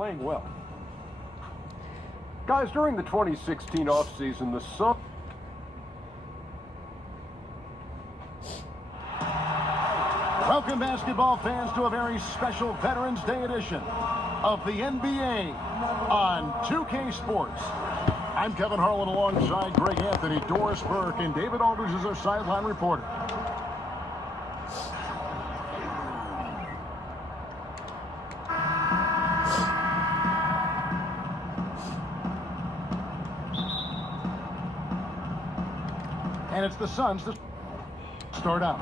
playing well. Guys, during the 2016 offseason, the Suns... Welcome, basketball fans, to a very special Veterans Day edition of the NBA on 2K Sports. I'm Kevin Harlan alongside Greg Anthony, Doris Burke, and David Aldridge is our sideline reporter. And it's the Suns that start out.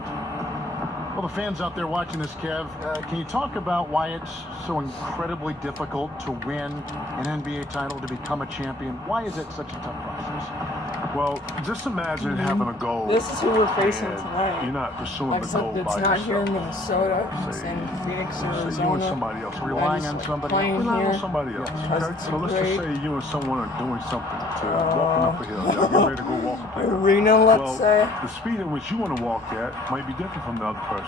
Well, the fans out there watching this, Kev, can you talk about why it's so incredibly difficult to win an NBA title, to become a champion? Why is it such a tough process? Well, just imagine having a goal. This is who we're facing tonight. You're not pursuing the goal by yourself. Except it's not here in Minnesota. It's in Phoenix, Arizona. Say you and somebody else. Relying on somebody else. Relying on somebody else. Okay? So let's just say you and someone are doing something to walking up a hill. Y'all get ready to go walk up a hill. Arena, let's say. The speed at which you want to walk at might be different from the other person.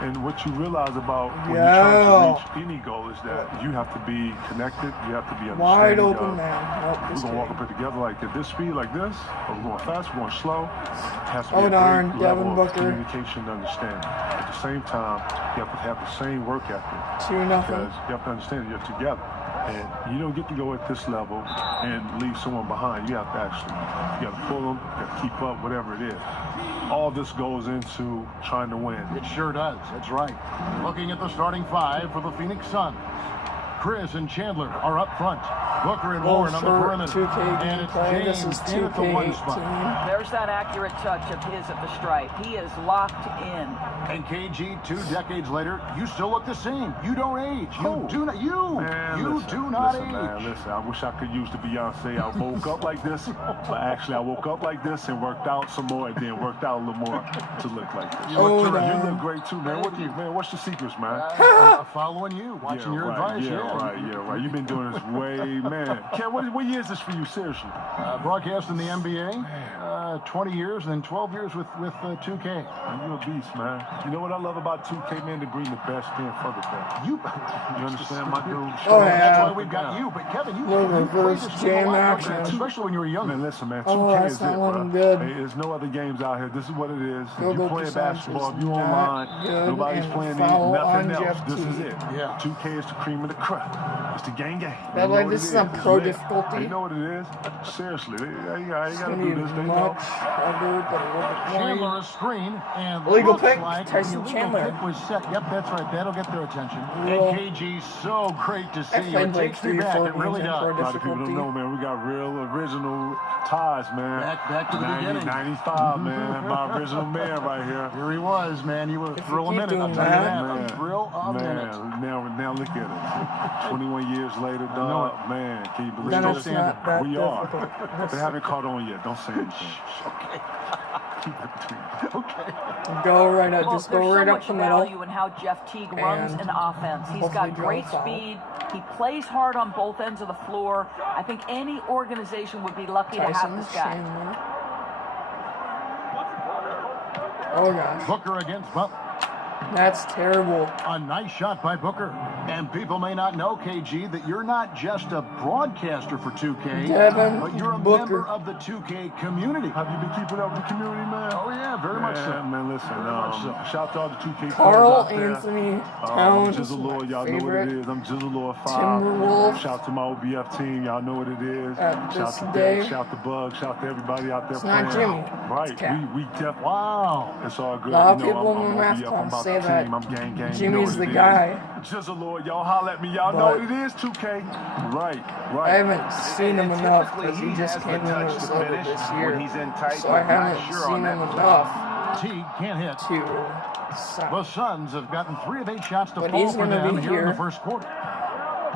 And what you realize about when you try to reach any goal is that you have to be connected. You have to be understanding. Wide open, man. We're going to walk up it together like at this speed, like this. Or we're going fast, we're going slow. It has to be a great level of communication and understanding. At the same time, you have to have the same work ethic. 2-0. Because you have to understand that you're together. And you don't get to go at this level and leave someone behind. You have to you got to pull them, you have to keep up, whatever it is. All this goes into trying to win. It sure does. That's right. Looking at the starting five for the Phoenix Suns. Chris and Chandler are up front. Booker and Warren on the perimeter. 2K and it's gameplay. James This is in at the one spot. 2K18. There's that accurate touch of his at the stripe. He is locked in. And KG, 2 decades later, you still look the same. You don't age. You do not. Listen, age. Listen, I wish I could use the Beyonce. I woke up like this, but actually I woke up like this and worked out some more, and then worked out a little more to look like this. You look great too, man. What's the secrets, man? Following you, watching your advice. Yeah, right. You've been doing this way, man. Ken, what year is this for you, seriously? Broadcasting the NBA, 20 years, and then 12 years with 2K. You a beast, man. You know what I love about 2K, man? To bring the best in for the best. You understand, my dude? That's why we've got you. But Kevin, you reverse jam action, especially when you were young. Man, listen, man. 2K is it, bro. Good. Hey, there's no other games out here. This is what it is. If Field you goal play basketball, if you percentage is online, not good, nobody's and playing foul nothing on else. Jeff This T. is it. Yeah. 2K is the cream of the crop. It's the gang. But like, this is not pro difficulty. You know what it is? Seriously, you gotta do this. They Much know. harder, but a little bit Chandler more. a screen and Illegal looks pick, like Tyson the Chandler. pick was set. Yep, that's right. That'll get their attention. Real. And KG, so great to see you. played It like takes me 3 or back. 4 It really games in pro does. A lot of people don't know, man. We got real original ties, man. Back to the beginning. 95, man. My original man right here. Here he was, man. You were If thrill a you keep minute. I'll doing tell you that, that. Thrill a minute. Now look at it. 21 years later, dog. Man, can you believe Then it? it's not that We difficult. are. They haven't caught on yet. Don't say anything. Okay. Okay. Go right up, Well, just go there's right so up much the middle. value in how Jeff Teague runs And an offense. He's hopefully got draw great a foul. speed. He plays hard on both ends of the floor. I think any organization would be lucky to have Tyson this guy. Chandler. Oh gosh, Booker against, well, that's terrible. a nice shot by Booker. And people may not know, KG, that you're not just a broadcaster for 2K, Devin but you're a Booker. member of the 2K community. Have you been keeping up with the community, man? Oh, yeah, very much so. Man, listen, Very much so. shout out to all the 2K Carl players out there. Anthony I'm Towns, Jizzle Lord, my y'all know what favorite. it is. I'm Jizzle Lord 5. Timberwolves. Shout out to my OBF team, y'all know what it is. At Shout this to day. Dave, shout to Bug, shout to everybody out there It's not playing. Jimmy, Right, it's Cap. we definitely. Wow. It's all good. A lot of You know, people I'm in math OBF, I'm class about say the that team, I'm gang. You know Jimmy's what the it is. guy. Jizzle Lord, y'all holler at me. Y'all know But what it is, 2K. Right. I haven't seen him enough because he just has came the in touch as to over finish this when year. he's in tight, So I but not haven't sure seen on that him play. enough Teague can't hit. to The Suns have gotten 3 of 8 shots to But fall he's for gonna them be here in the here. first quarter.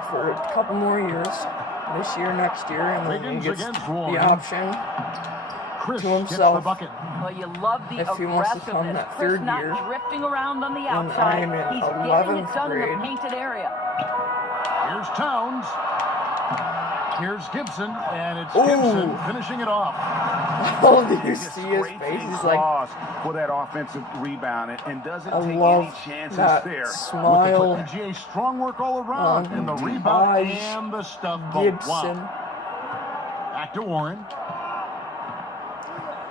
for a couple more years. This year, next year, and then he Wiggins gets against the Warren. option Chris to gets the himself. bucket. Well, you love the If he wants to come aggressiveness. that Chris third not year, drifting around on the I'm outside. in He's getting 11th it done in grade. the painted area. Here's Towns. Here's Gibson, and it's Ooh. Gibson finishing it off. Oh, did you see his face? He's like, for that offensive rebound and doesn't I take love any chances that there. smile. PGA strong work all around, on and the rebound Taj and the stuff. Both. Gibson. Wow. Back to Warren.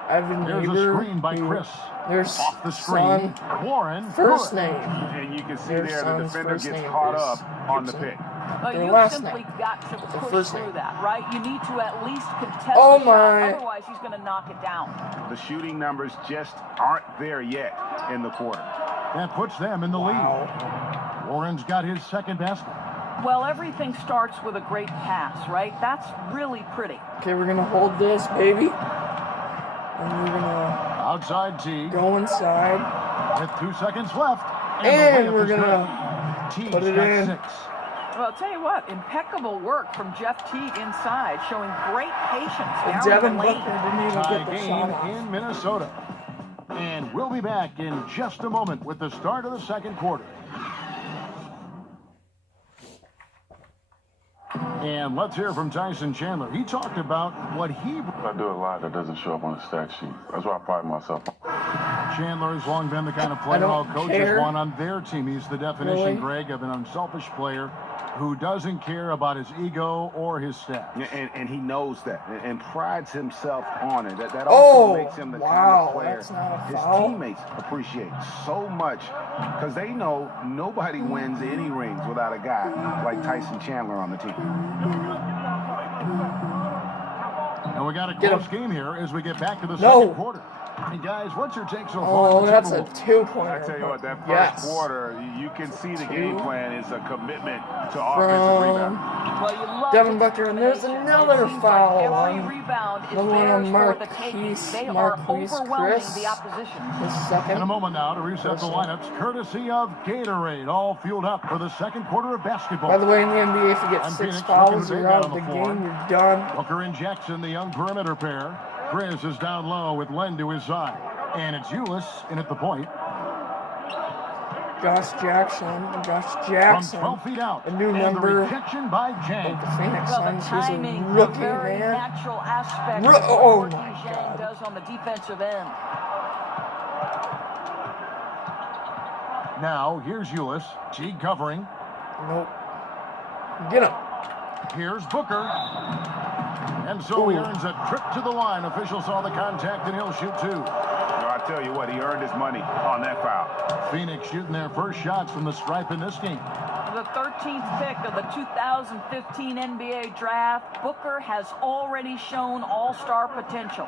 Evan There's a Weaver. screen by Chris. There's Off the screen. son, Warren. first good. name. And you can see Their there the son's defender first gets name caught is up on the Gibson. pick. Well, Their you last simply name. got to The push first through name. that, right? You need to at least contest Oh the my. shot. Otherwise, he's going to knock it down. The shooting numbers just aren't there yet in the quarter. That puts them in the lead. Warren's got his second basket. Well, everything starts with a great pass, right? That's really pretty. Okay, we're gonna hold this, baby. And we're gonna Outside T. go inside. With 2 seconds left. And the layup we're is gonna good. T's put it got in. 6. Well, I'll tell you what, impeccable work from Jeff Teague inside, showing great patience And down Devin the Booker lane. didn't even Tie get the game shot off. in Minnesota. And we'll be back in just a moment with the start of the second quarter. And let's hear from Tyson Chandler. He talked about what he... I do a lot that doesn't show up on the stat sheet. That's why I pride myself on. Chandler has long been the kind of player don't all coaches care. want on their team. He's the definition, Really? Greg, of an unselfish player who doesn't care about his ego or his stats. And he knows that and prides himself on it. That Oh, also makes him the kind wow, of player that's not a his foul. teammates appreciate so much because they know nobody wins any rings without a guy like Tyson Chandler on the team. And we got a Get close him. game here as we get back to the No. second quarter. Hey guys, what's your take so far? Oh, on the that's a Timberwolves? two-pointer. I tell you what, that first Yes. quarter, you can see the game plan is a commitment to From offensive rebound. Well, you love Devin his Booker, and there's determination. another It seems foul like every on rebound is the one theirs on for the taking. Marquise- They are Marquise overwhelming Chris. the opposition. The In a second. moment now to reset the lineups, courtesy of Gatorade, all fueled up for the second quarter of basketball. By the way, in the NBA, if you get And 6 Phoenix fouls, looking to you're take out that of on the the floor. game. You're done. Booker and Jackson, the young perimeter pair. Grizz is down low with Len to his side. And it's Ulis in at the point. Josh From Jackson. 12 feet out. A new And member the rejection by of James. the Phoenix Well, the Suns. He's a timing, the rookie, very man. natural aspect Ru- of what oh Martin my Zhang God. does on the defensive end. Now, here's Ulis. Teague covering. Nope. Get him. Here's Booker. And so he Ooh. earns a trip to the line. Official saw the contact and he'll shoot 2. I tell you what, he earned his money on that foul. Phoenix shooting their first shots from the stripe in this game. The 13th pick of the 2015 NBA draft, Booker has already shown all-star potential.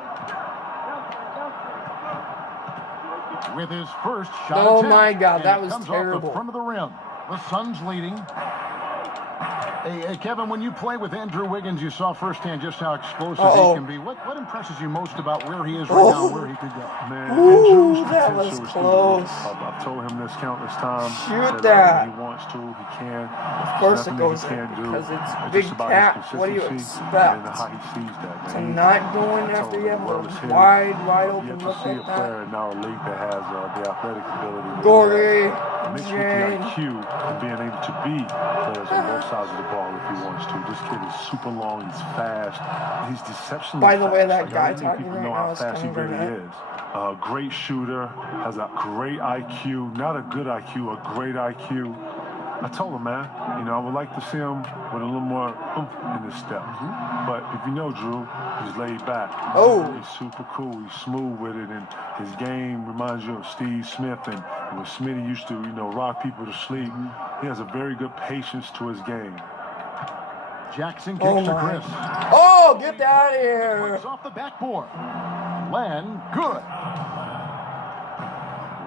With his first shot Oh attempt. my God, And that it was comes terrible. off the front of the rim. The Suns leading. Hey, Kevin, when you play with Andrew Wiggins, you saw firsthand just how explosive Uh-oh. he can be. What impresses you most about where he is right now, and where he could go? Man, Ooh, Andrew's that was potential is through the close. roof. I've told him this countless times. Shoot Said, that. He wants to, he can. Of course it Nothing goes that he in can't do. because it's It's Big just about Cat. his What do you consistency expect? And how he sees that, To man. not go in I after told you him have the world is a his. wide You open have to look see a like that. player in our league that has the athletic ability. that he Gory, has. Mixed with the Jane. IQ and being able to beat players on both sides of the ball if he wants to. This kid is super long, he's fast, he's deceptionally By the way, fast. that Like, guy I don't think talking people right know now how is fast he Kevin really Garnett. is. Great shooter, has a great IQ, not a good IQ, a great IQ. I told him, man, I would like to see him with a little more oomph in his step. But if you know Drew, he's laid back. Oh. He's super cool. He's smooth with it, and his game reminds you of Steve Smith. And when Smitty used to, rock people to sleep, he has a very good patience to his game. Jackson Oh kicks to my. Chris. Oh, get out of here. It's off the backboard. Len, good.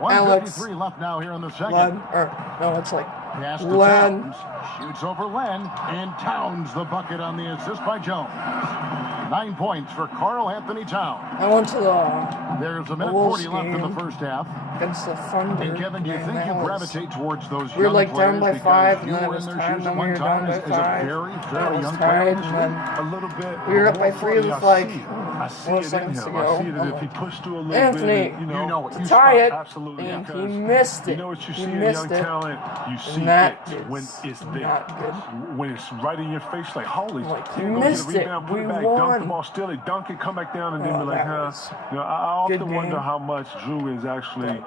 Alex. 1:53 left now here in the second. Len, or no, it's like Pass to Len. Towns. Shoots over Len. And Towns the bucket on the assist by Jones. 9 points for Karl Anthony Towns. I went to the There's a minute Wolves 40 left in the game. first half. against the Thunder. And Kevin, do you and think that you was- gravitate towards those We were young like players down by because 5, and you then it were was in their tied, shoes and at then we one were time down by as a 5. very, That very was young tied, player? and then A little bit. we were up by more 3 with funny, like I see 4 it in seconds to him. go. I see that I'm if he like, pushed through a little Anthony, bit, You know what to you tie it, absolutely. and he because missed it. You know what you He see in missed young it. talent? You see that it when is it's not good. When it's right in your face, like, holy, Like, here you goes the missed it. rebound, put We it back, dunk the won. ball, steal it, dunk it, come back down, and then Oh, be like, that huh? was You know, I good often wonder game. how much Drew is actually.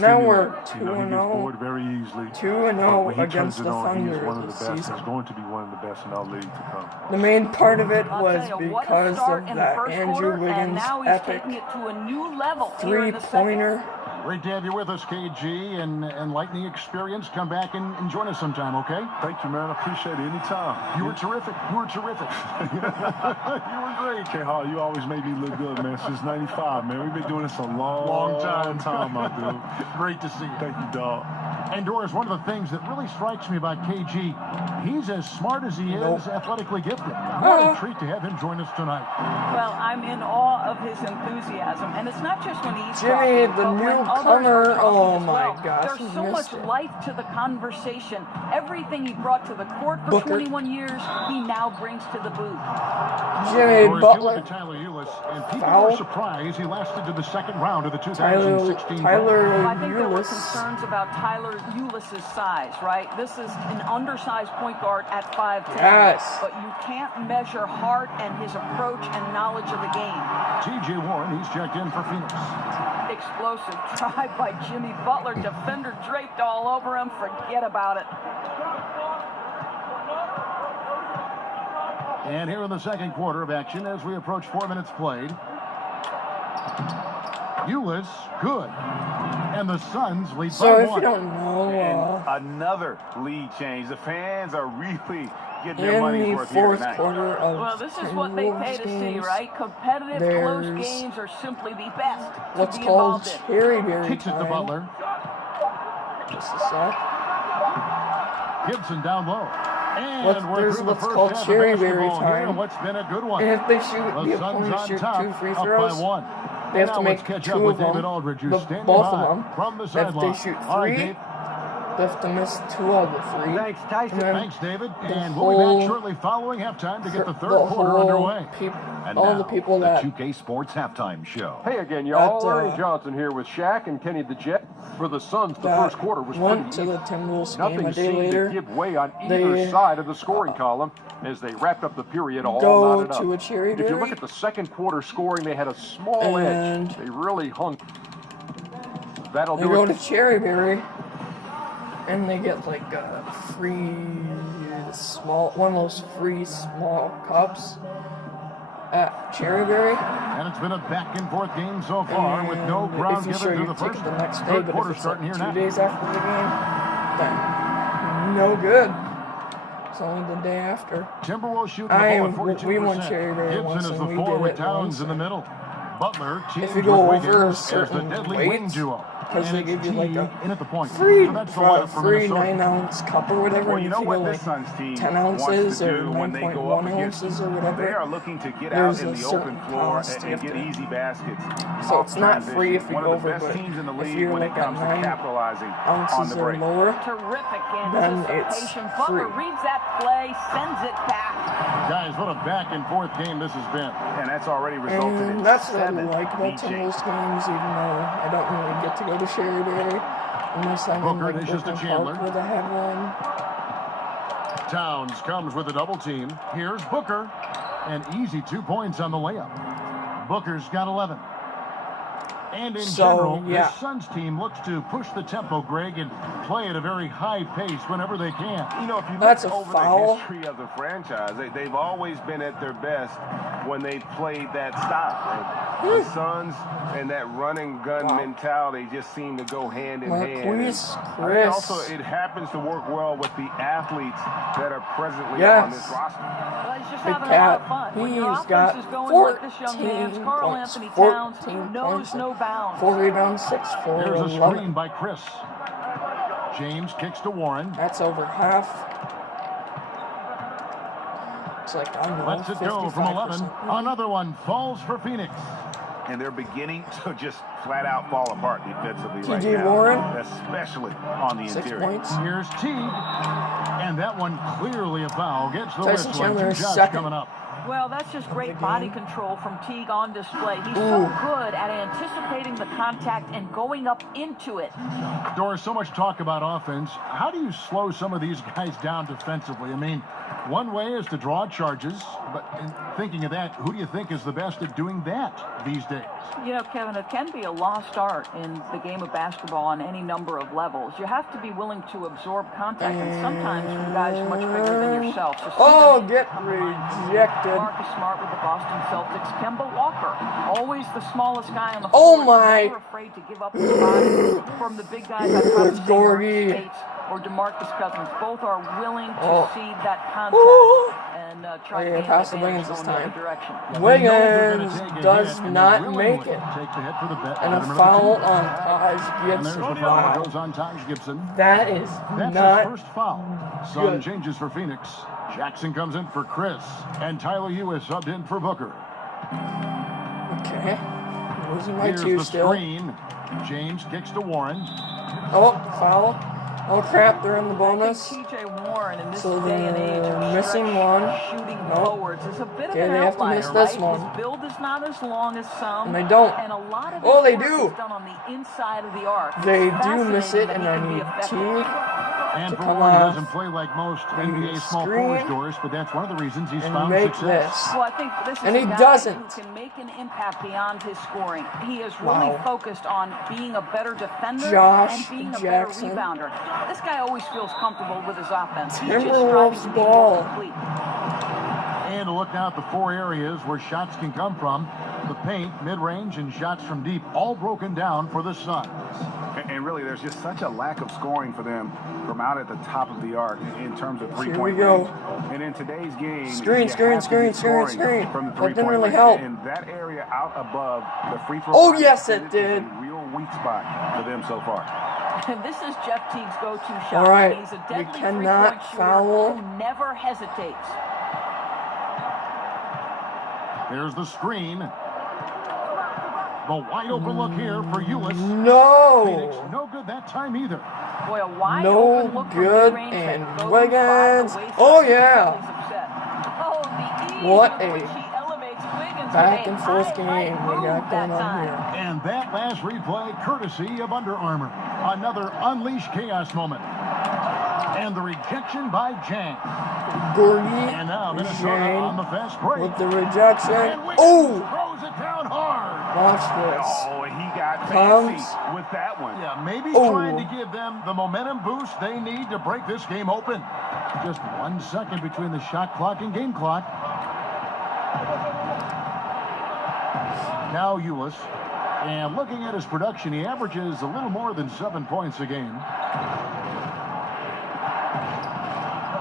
Now we're You know, he 2-0. gets bored very easily. 2-0 But when he against turns the it on, he is Thunder one of the this best. season. He's going to be one of the best in our league to come. The main part of it I'll was tell you, what a because start of in the that first Andrew quarter, and Wiggins now he's epic taking it to a new level here in the second. three-pointer. Great to have you with us, KG, and enlightening experience. Come back and join us sometime, okay? Thank you, man. I appreciate it. Anytime. You were terrific. You were terrific. You were great. K-Hall, you always made me look good, man. Since 95, man. We've been doing this a long time, my dude. Great to see you. Thank you, dog. And Doris, one of the things that really strikes me about KG, he's as smart as he is athletically gifted. What a treat to have him join us tonight. Well, I'm in awe of his enthusiasm, and it's not just when he's Jimmy, talking, the but when others newcomer. are talking Oh as my well. gosh, There's he so much missed it. life to the conversation. Everything he brought to the court for Booker. 21 years, he now brings to the booth. Jimmy Doris, you look Butler. at Tyler Ulis, and people Foul. were surprised he lasted to the second round of the Tyler 2016 Tyler I think there were Ulis. concerns about Tyler Ulis' size, right? This is an undersized point guard at 5'10". Yes. But you can't measure heart and his approach and knowledge of the game. T.J. Warren, he's checked in for Phoenix. Explosive drive by Jimmy Butler. Defender draped all over him. Forget about it. And here in the second quarter of action, as we approach 4 minutes played, Ulis, good. And the Suns lead So by if you one. don't know, And another lead change. The fans are really getting their in money's the worth here fourth tonight. quarter of Well, this is what they pay to see, games, right? Competitive, close there's games are simply the best to what's be called involved in. cherry berry Kicks it to time. Butler. Just a sec. Gibson down low. And we're There's through the what's first called half of cherry berry basketball here, time. and what's been a good one. And if they shoot, The the Suns opponent on shoot top, 2 free up by throws, one. they have Now to let's make catch 2 up with of them. David Aldridge, who's standing Both by of them. from the If they sideline. shoot All right, 3, Dave. they have to miss 2 of the 3. Thanks, Tyson. And then Thanks, David. the And we'll be whole- back shortly following halftime to get the third the quarter whole underway. And all now, the people the that 2K Sports Halftime Show. Hey again, y'all. That, Larry Johnson here with Shaq and Kenny the Jet. For the Suns, the that first quarter was went pretty to the easy. Timberwolves game Nothing a day seemed later. to give way on They, either side of the scoring column as they wrapped up the period all go knotted up. to a cherry If you berry, look at the second quarter scoring, they had a small and edge. They really hung. That'll they do go it. to cherry berry, and they get like a free one of those free small cups at cherry berry. And it's been a back and forth game so far with no And ground if you show given to your the first. ticket the next day, Third but quarter if it's starting like here 2 now. days after the game, then no good. It's only the day after. Timberwolves shooting the ball at 42%. We won cherry berry Gibson once, is and the we four did with it Towns once. in the middle. Butler teams If you go with over a Wiggins as the certain deadly weight, wing duo. because And they it's give you T like a in at the point. free, So that's the lineup for free Minnesota. 9-ounce cup or whatever. Well, and you if know you what go this like Suns team 10 wants ounces to or do when they go up 9.1 against ounces or They whatever. are looking to get There's out in a the certain open floor cost you and have get to- easy baskets. So off it's not free if transition. you One go of the over, best but teams in the if league you're when it like at comes to 9 capitalizing on the ounces or break. lower, Terrific then it's anticipation. Butler free. reads that play, sends it back. Guys, what a back and forth game this has been. And that's already resulted in And that's what I 7 like about lead Timberwolves changes. games, even though I don't really get to go to Cherry Berry unless I'm Booker in like dishes to Brooklyn Chandler. Park where they have one. Towns comes with a double team. Here's Booker. An easy 2 points on the layup. Booker's got 11. And in So, general, yeah. the Suns team looks to push the tempo, Greg, and play at a very high pace whenever they can. You know, if you look That's a over foul. the history of the franchise, they've always been at their best when they played that style. The Suns and that run and gun mentality just seem to go hand in hand. Marquise And Chris. also, it happens to work well with the athletes that are presently Yes. on this roster. Well, he's just Big having a lot Cat, of fun. When your he's offense got is going like this young 14 man's, Carl points. Anthony 14 Towns knows points. no bounds. 4 rebounds, 6 for There's a 11. screen by Chris. James kicks to Warren. That's over half. It's like, I don't know, Lets it go from 11. 55%. Another one falls for Phoenix. And they're beginning to just flat out fall apart defensively right T.J. now. Warren. Especially on the 6 interior. points. Here's Teague. And that one clearly a foul. Gets the Tyson whistle. And Chandler 2 is shots second. coming up. Well, that's just great body control from Teague on display. He's so good at anticipating the contact and going up into it. Doris, so much talk about offense. How do you slow some of these guys down defensively? I mean, one way is to draw charges, but in thinking of that, who do you think is the best at doing that these days? You know, Kevin, it can be a lost art in the game of basketball on any number of levels. You have to be willing to absorb contact, and sometimes from guys much bigger than yourself. So get rejected. Marcus Smart with the Boston Celtics. Kemba Walker, always the smallest guy on the Oh floor. my. Never afraid to give up his body. From the big guys I've got to see Gorgie. States or DeMarcus Cousins, both are willing to cede that contact and try to gain pass the advantage Wiggins this going the other time. direction. Wiggins does not make it. Take the hit for the bet. And a foul on Taj And there's the foul Gibson. goes on Taj Gibson. That is That's not his first foul. Sun good. changes for Phoenix. Jackson comes in for Chris. And Tyler Ewis subbed in for Booker. okay. Losing my Here's two the still. screen. James kicks to Warren. Oh, foul. Oh crap, they're in the I bonus. think TJ Warren in this So day and age they're of missing stretch one. shooting Nope. forwards is a bit of Okay, an they have to outlier, miss this right? one. His build is not as long as some, And they don't. And a lot of Oh, his they work do. is done on the inside of the arc. They It's do miss it, fascinating and that I he can be need effective. Teague. And To for come Warren, he off. doesn't play like most Maybe NBA small screen. forwards, Doris, but that's one of the reasons he's And found make success. this. Well, I think this is And a he guy doesn't. who can make an impact beyond his scoring. He is really Wow. focused on being a better defender Josh and being a Jackson. better rebounder. This guy always feels comfortable with his offense. He's just Timberwolves striving to be more ball. complete. And to look now at the four areas where shots can come from. The paint, mid-range, and shots from deep, all broken down for the Suns. And really, there's just such a lack of scoring for them from out at the top of the arc in terms of three-point Here we go. range. And in today's game, Screen, you screen, have to be screen, scoring screen. from the That didn't three-point really range. help. And that area out above the free throw Oh, line, yes, it is did. a real weak spot for them so far. And this is Jeff Teague's go-to shot. All right, He's a we deadly cannot three-point shooter foul. who never hesitates. There's the screen. The wide open look here for Ewis. No. Phoenix, no good that time either. Boy, a wide No open look from good, mid-range and that goes Wiggins. by the wayside. Oh, yeah. He's upset. Oh, the ease What with a which he elevates Wiggins back with a and forth high, game high we move got that going on time. here. And that last replay, courtesy of Under Armour. Another Unleash Chaos moment. And the rejection by Jang. Gorgie And now Minnesota Jane on the fast break. with the rejection. And Wiggins Oh, throws it down hard. watch this. Oh, he got Comes. fancy with that one. Yeah, maybe Oh. trying to give them the momentum boost they need to break this game open. Just 1 second between the shot clock and game clock. Now Ewis. And looking at his production, he averages a little more than 7 points a game.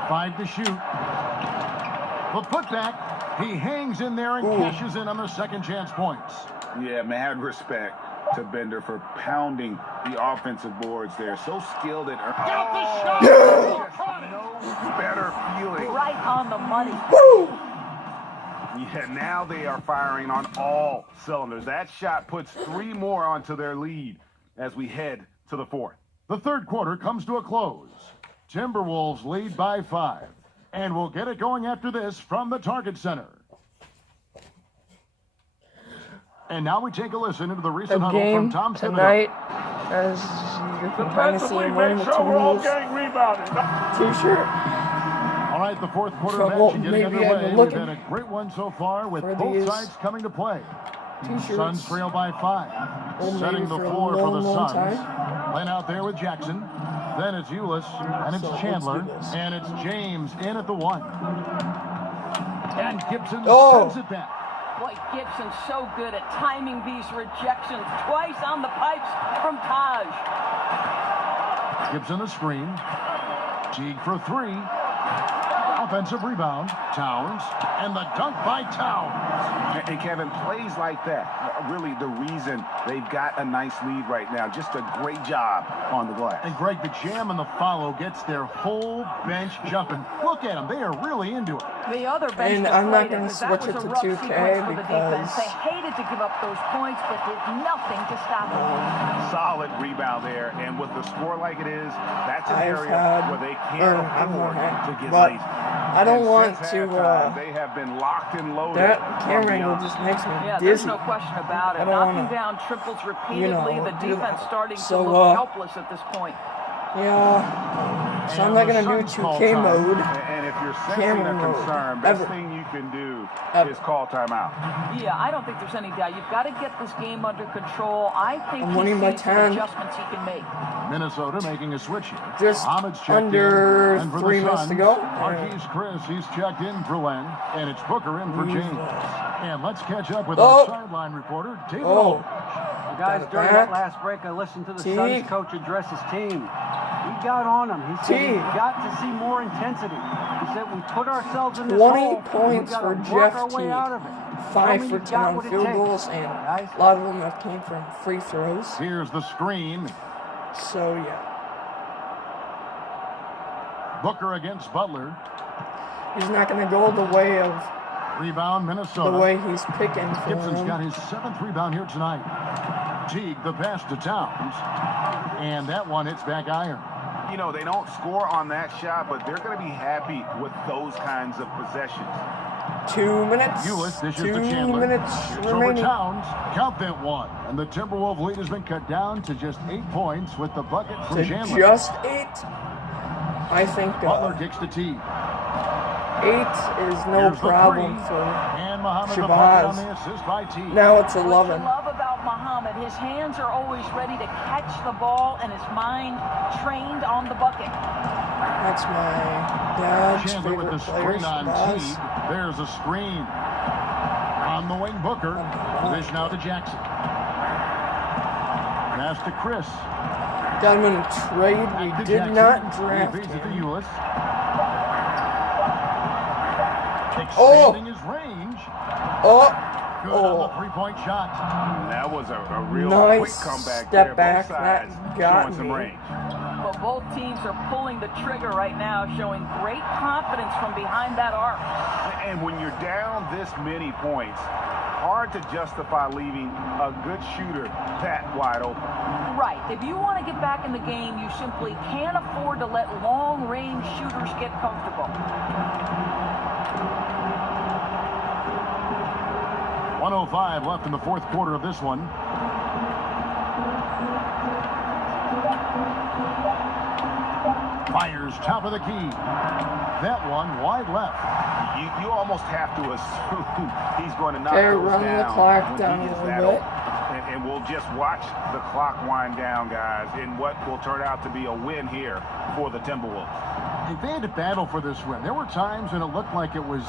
5 to shoot. The putback. He hangs in there and cashes in on the second chance points. Yeah, mad respect to Bender for pounding the offensive boards there. So skilled at Got the shot! no better feeling. Right on the money. Yeah, now they are firing on all cylinders. That shot puts 3 more onto their lead as we head to the fourth. The third quarter comes to a close. Timberwolves lead by 5. And we'll get it going after this from the Target Center. And now we take a listen into the The recent huddle from game Tom Thibodeau. tonight, as you can kind of see him wearing the Timberwolves t-shirt. All right, the fourth quarter So, match is getting maybe I've underway. been We've looking had a great one so far with for both these sides coming to play. T-shirts. Suns trail by 5. Well, Setting maybe the for a floor for the long Suns. time. Lane out there with Jackson. Then it's Ulis, and it's So, let's Chandler, do this. and it's James in at the 1. And Gibson Oh. sends it back. Boy, Gibson's so good at timing these rejections. Twice on the pipes from Taj. Gibson the screen. Teague for 3. Offensive rebound. Towns. And the dunk by Towns. And Kevin, plays like that, really the reason they've got a nice lead right now. Just a great job on the glass. And Greg, the jam and the follow gets their whole bench jumping. Look at them. They are really into it. The other bench And I'm not deflated gonna 'cause that switch was it a to rough 2K sequence for the defense. because- They hated to give up those points, but did nothing to stop them. Solid rebound there, and with the score like it is, that's an I've area had- where they or can't I've afford not had, to get but lazy. I don't And want since to, halftime, they have been locked and loaded. that from camera angle beyond. just makes me Yeah, there's dizzy. no question about I it. don't Knocking wanna, down triples repeatedly, the do defense that. starting So, to look helpless at this point. Yeah, so I'm And not the going to do Suns call 2K time. mode. And if you're sensing Camera a mode. concern, Ever. best thing you can do Ever. is call timeout. Yeah, I don't think there's any doubt. You've got to get this game under control. I think I'm he winning by sees the 10. adjustments he can make. Minnesota making a switch here. Just Muhammad's checked under in. And for 3 the minutes to Suns, go. Marquise Chris, he's checked in for Len. And it's Booker in for Jesus. James. And let's catch up with Oh. our sideline reporter, David Oh. Aldridge. Guys, Got it during back. that last break, I listened to the Teague. Suns coach address his team. He got on them. He said Teague. we've got to see more intensity. He said we put ourselves in this 20 hole. points we for gotta work Jeff our way Teague. out of it. 5 Show me for you've 10 got on what it field takes, goals, and guys. a lot of them have came from free throws. Here's the screen. So, yeah. Booker against Butler. He's not going to go the way of Rebound, Minnesota. the way he's picking for Gibson's him. got his 7th rebound here tonight. Teague, the pass to Towns. And that one hits back iron. You know, they don't score on that shot, but they're going to be happy with those kinds of possessions. 2 minutes. Ulis dishes 2 to Chandler. minutes It's over remaining. Towns. Count that one. And the Timberwolves lead has been cut down to just 8 points with the bucket from To Chandler. just 8. I think Butler kicks to Teague. 8 is no Here's the problem three. for And Muhammad the Shabazz. bucket on the assist by Teague. now. It's What 11. you love about Muhammad, his hands are always ready to catch the ball and his mind trained on the bucket. That's my dad's Chandler with favorite the player. screen on Shabazz. Teague. There's a screen. On the wing, Booker. Dish now to Jackson. Pass to Chris. Got him in a trade. Back We to did Jackson. not draft He feeds it to him. Ulis. Oh! Extending his range. Oh! Good on the Oh! three-point shot. That was a real Nice quick comeback step there. back. Both sides That got showing some me. range. But both teams are pulling the trigger right now, showing great confidence from behind that arc. And when you're down this many points, hard to justify leaving a good shooter that wide open. Right. If you want to get back in the game, you simply can't afford to let long-range shooters get comfortable. 1:05 left in the fourth quarter of this one. Fires top of the key. That one wide left. You almost have to assume he's going to knock Okay, those run the down clock when down he a is little that bit. open. And we'll just watch the clock wind down, guys, in what will turn out to be a win here for the Timberwolves. If they had to battle for this win, there were times when it looked like it was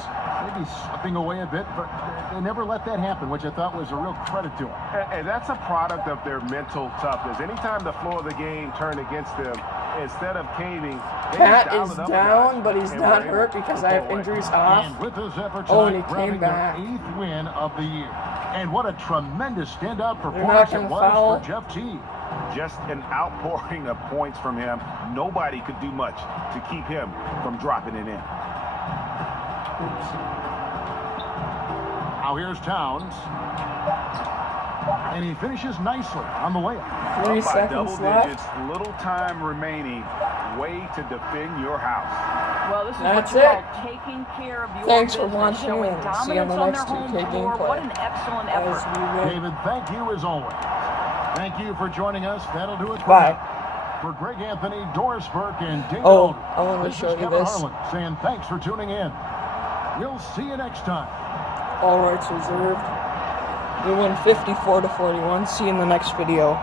maybe slipping away a bit, but they never let that happen, which I thought was a real credit to them. And that's a product of their mental toughness. Anytime the floor of the game turned against them, instead of caving, they Pat just dialed is it up a down, notch but he's and not were able hurt to because pull I have away. injuries off. And with this effort Oh, tonight, and he came grabbing back. their 8th win of the year. And what a tremendous standout not performance it gonna was foul. for Jeff Teague. Just an outpouring of points from him. Nobody could do much to keep him from dropping it in. Now here's Towns. And he finishes nicely on the layup. 3 Up by seconds double left. digits, little time remaining. Way to defend your house. Well, this is That's what you it. call taking care of your Thanks for business, watching, showing and see you on dominance the on next their home 2K floor. gameplay. What an excellent As effort. we win. David, thank you as always. Thank you for joining us. That'll do it for Bye. now. For Greg Anthony, Doris Burke, and David Oh, Aldridge, I wanted to this show is you Kevin this. Harlan saying thanks for tuning in. We'll see you next time. All rights reserved. We won 54-41. See you in the next video.